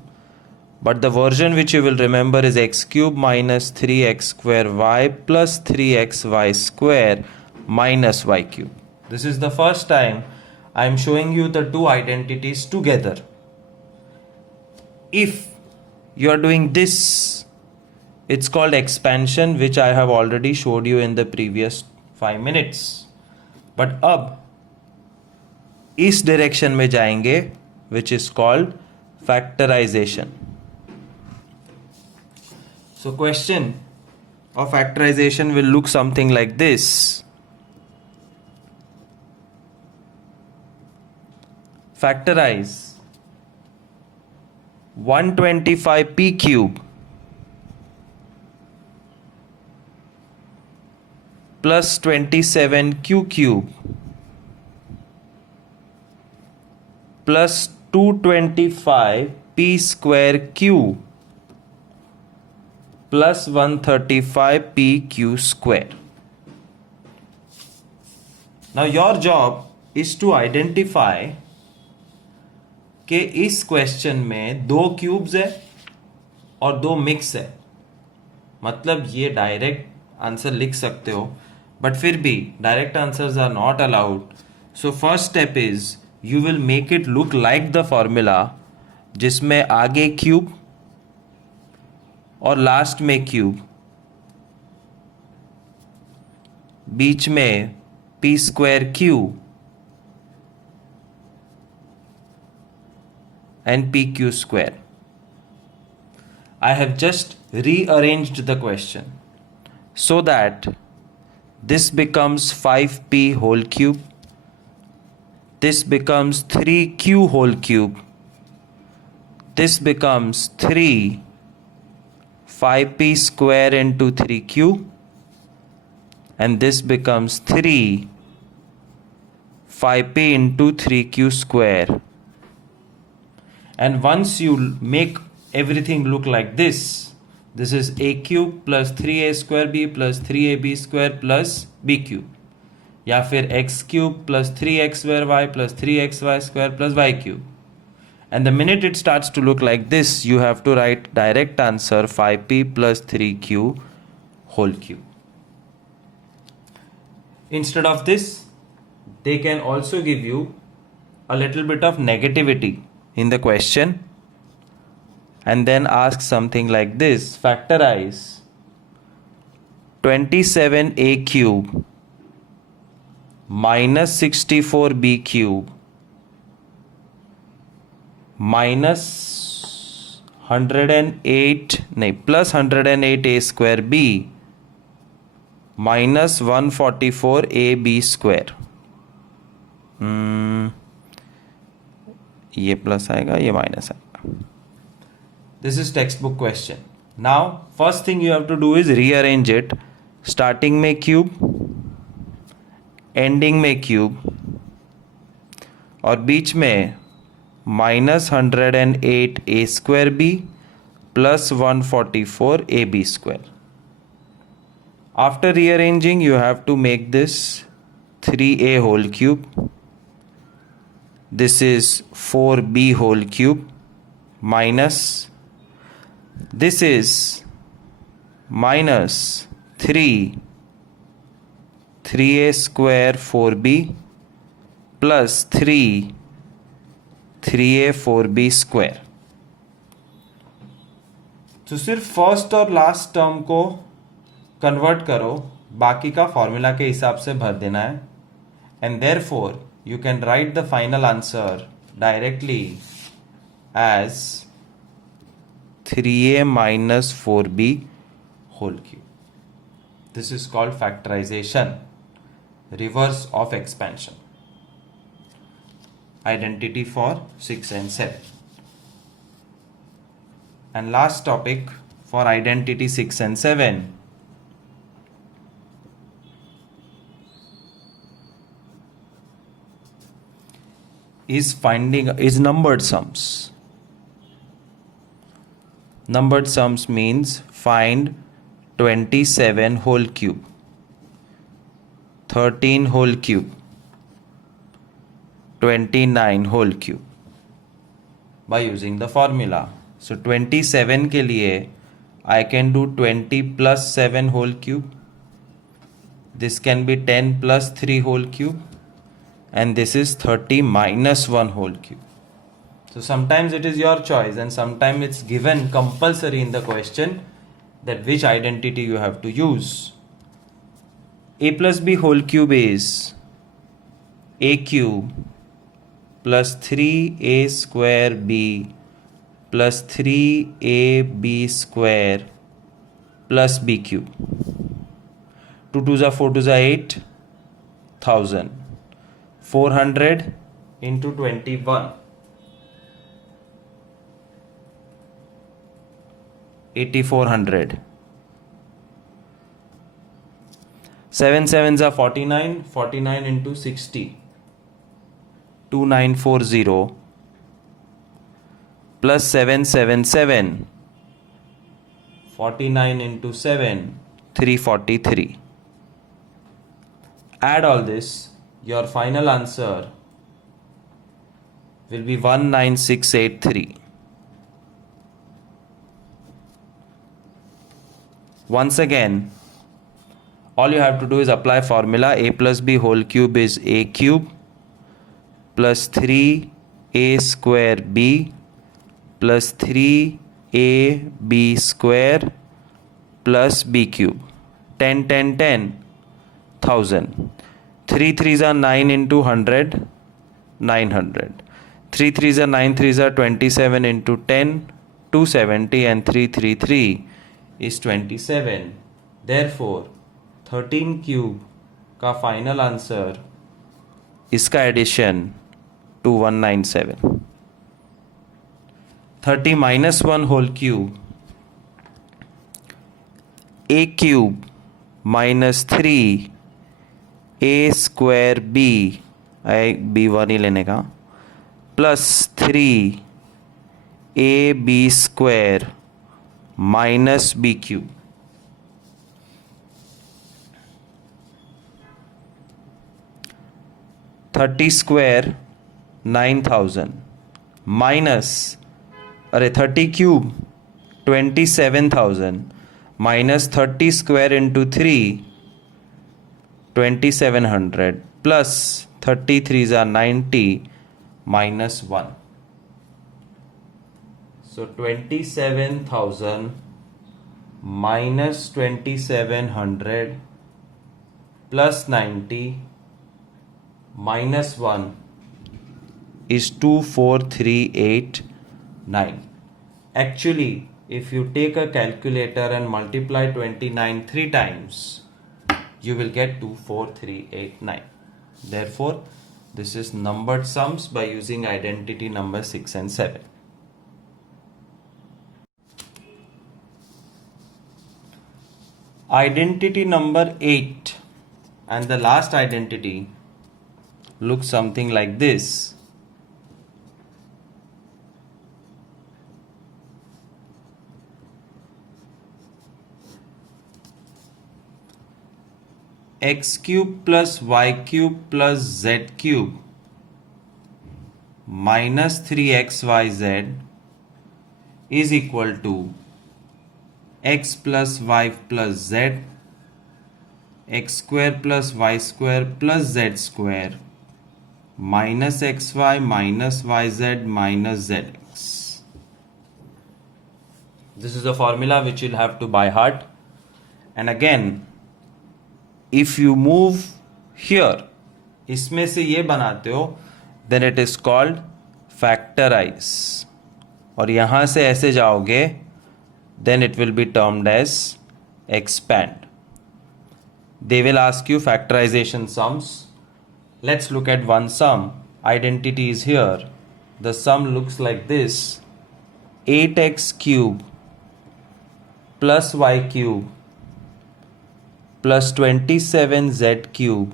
but the version which you will remember is x cube minus 3x square y plus 3xy square minus y cube. This is the first time I am showing you the two identities together. If you are doing this, it's called expansion, which I have already showed you in the previous 5 minutes. But अब इस direction में जाएंगे, which is called factorization. So question of factorization will look something like this. Factorize 125p cube plus 27q cube plus 225p square q plus 135p q square. Now your job is to identify कि इस question में 2 cubes है और 2 mix है. मतलब ये direct answer लिख सकते हो, बट फिर भी direct answers are not allowed. So first step is you will make it look like the formula, जिसमें आगे क्यूब और लास्ट में क्यूब, बीच में p square q and pq square. I have just rearranged the question so that this becomes 5p whole cube, this becomes 3q whole cube, this becomes 3 5p square into 3q, and this becomes 3 5p into 3q square. And once you make everything look like this, this is a cube plus 3a square b plus 3ab square plus b cube, या फिर x cube plus 3x square y plus 3xy square plus y cube. And the minute it starts to look like this, you have to write direct answer 5p plus 3q whole cube. Instead of this, they can also give you a little bit of negativity in the question and then ask something like this: factorize 27a cube minus 64b cube minus 108 plus 108a square b minus 144ab square. ये plus आएगा, ये minus आएगा. This is text book question. Now first thing you have to do is rearrange it. Starting में cube, ending में cube, और बीच में minus 108a square b plus 144ab square. After rearranging, you have to make this 3a whole cube. This is 4b whole cube minus, this is minus 3a square 4b plus 3a 4b square. तो सिर्फ first और last term को convert करो, बाकी का formula के हिसाब से भर देना है. And therefore you can write the final answer directly as 3a minus 4b whole cube. This is called factorization, reverse of expansion. Identity for 6 and 7. And last topic for identity 6 and 7. is numbered sums. Numbered sums means find 27 whole cube, 13 whole cube, 29 whole cube by using the formula. So 27 के लिए I can do 20 plus 7 whole cube. This can be 10 plus 3 whole cube. And this is 30 minus 1 whole cube. So sometimes it is your choice and sometimes it's given compulsory in the question that which identity you have to use. A plus b whole cube is a cube plus 3a square b plus 3ab square plus b cube. 2 2s are 4 2s are 8, 1000. 400 into 21. 8400. 7 sevens are 49. 49 into 60. 2940 plus 777. 49 into 7. 343. Add all this. Your final answer will be 19683. Once again, all you have to do is apply formula. A plus b whole cube is a cube plus 3a square b plus 3ab square plus b cube. 10 10 10 1000. 3 3s are 9 into 100, 900. 3 3s are 9 3s are 27 into 10, 270, and 333 is 27. Therefore, 13 cube का final answer इसका addition 2197. 30 minus 1 whole cube, a cube minus 3 a square b, b1 ही लेने का, plus 3 a b square minus b cube. $30 square 9000 minus 30 cube 27,000 minus 30 square into 3 2700 plus 33s are 90 minus 1. So 27,000 minus 2700 plus 90 minus 1 is 24389. Actually, if you take a calculator and multiply 29 3 times, you will get 24389. Therefore, this is numbered sums by using identity number 6 and 7. Identity number 8 and the last identity looks something like this. X cube plus y cube plus z cube minus 3xyz is equal to x plus y plus z, x square plus y square plus z square minus xy minus yz minus zx. This is the formula which you'll have to by heart. And again, if you move here, इसमें से ये बनाते हो, then it is called factorize. और यहाँ से ऐसे जाओगे, then it will be termed as expand. They will ask you factorization sums. Let's look at one sum. Identity is here. The sum looks like this. 8x cube plus y cube plus 27z cube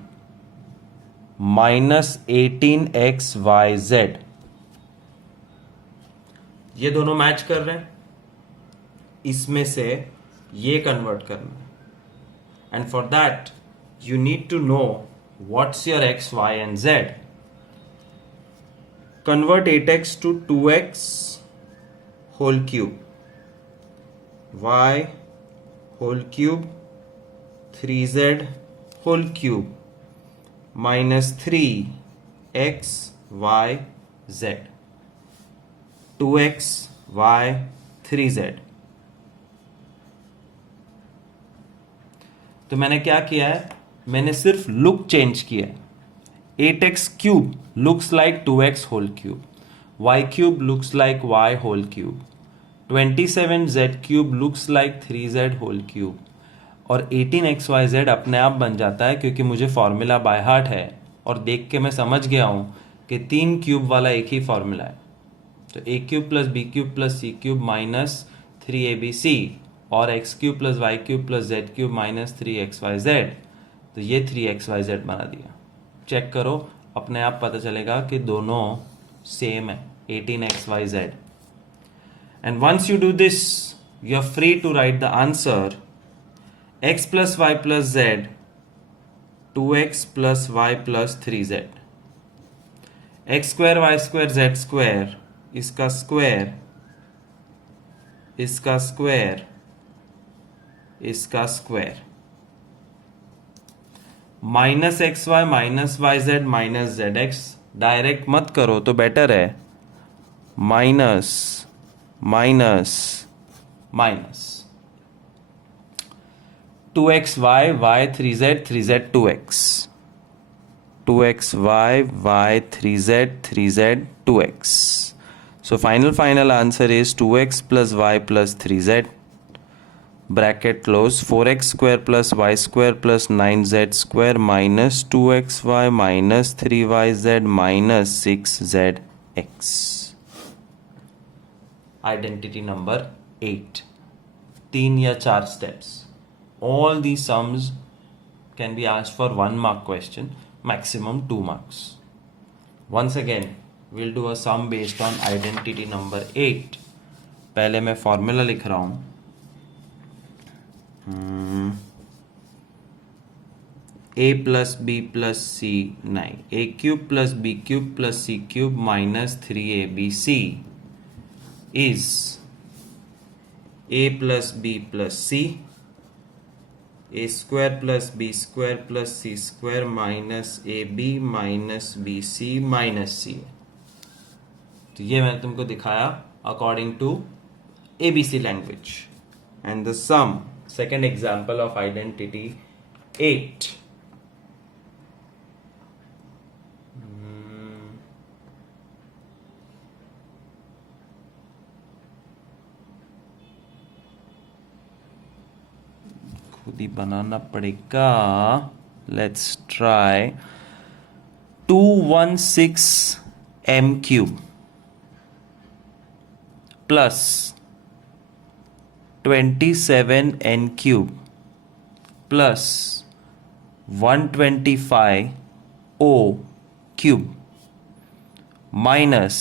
minus 18xyz. ये दोनों match कर रहे हैं, इसमें से ये convert करना है. And for that you need to know what's your x, y and z. Convert 8x to 2x whole cube, y whole cube, 3z whole cube minus 3x y z, 2x y 3z. तो मैंने क्या किया है, मैंने सिर्फ look change किया है. 8x cube looks like 2x whole cube, y cube looks like y whole cube, 27z cube looks like 3z whole cube, और 18xyz अपने आप बन जाता है क्योंकि मुझे फॉर्मूला बाय हार्ट है और देख के मैं समझ गया हूं कि 3 क्यूब वाला एक ही फॉर्मूला है. तो a cube plus b cube plus c cube minus 3abc और x cube plus y cube plus z cube minus 3xyz. तो ये 3xyz बना दिया. चेक करो, अपने आप पता चलेगा कि दोनों सेम है, 18xyz. And once you do this you are free to write the answer x plus y plus z 2x plus y plus 3z, x square y square z square, इसका square, इसका square, इसका square, minus x y minus y z minus z x. Direct मत करो तो better है, minus minus minus 2xy y 3z 3z 2x, 2xy y 3z 3z 2x. So final answer is 2x plus y plus 3z, bracket close, 4x square plus y square plus 9z square minus 2xy minus 3yz minus 6zx. Identity number 8. 3 या 4 steps. All these sums can be asked for 1 mark question, maximum 2 marks. Once again, we'll do a sum based on identity number 8. पहले मैं formula लिख रहा हूं. a plus b plus c 9, a cube plus b cube plus c cube minus 3abc is a plus b plus c, a square plus b square plus c square minus ab minus bc minus c. तो ये मैंने तुमको दिखाया according to ABC language. And the sum, second example of identity 8. खुद ही बनाना पड़ेगा. Let's try. 216m cube plus 27n cube plus 125o cube minus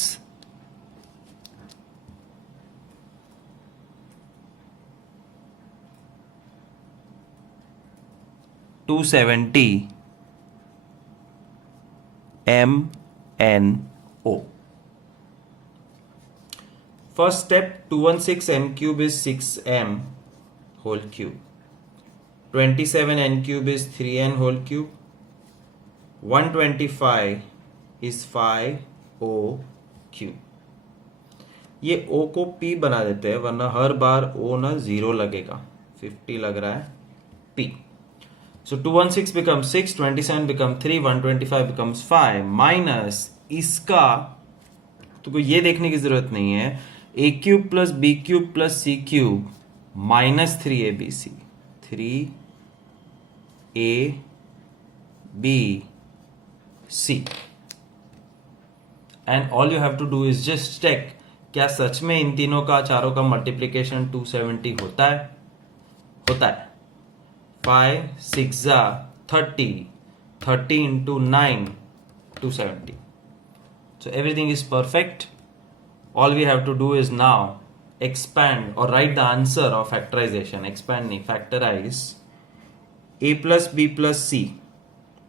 270 MNO. First step, 216m cube is 6m whole cube. 27n cube is 3n whole cube. 125 is 5o cube. ये O को P बना देते हैं वरना हर बार O ना 0 लगेगा. 50 लग रहा है P. So 216 becomes 6, 27 becomes 3, 125 becomes 5 minus इसका तो ये देखने की जरूरत नहीं है, a cube plus b cube plus c cube minus 3abc, 3abc. And all you have to do is just check क्या सच में इन तीनों का चारों का मल्टीप्लीकेशन 270 होता है. होता है. 5 6 30, 30 into 9 270. So everything is perfect. All we have to do is now expand or write the answer of factorization. Expand nahi, factorize a plus b plus c,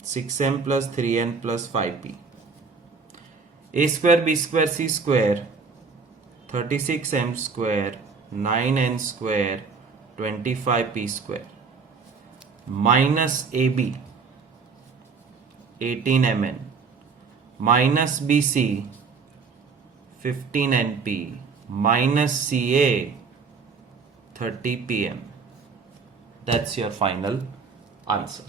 6m plus 3n plus 5p, a square b square c square 36m square, 9n square, 25p square, minus AB 18mn, minus BC 15np, minus CA 30pm. That's your final answer.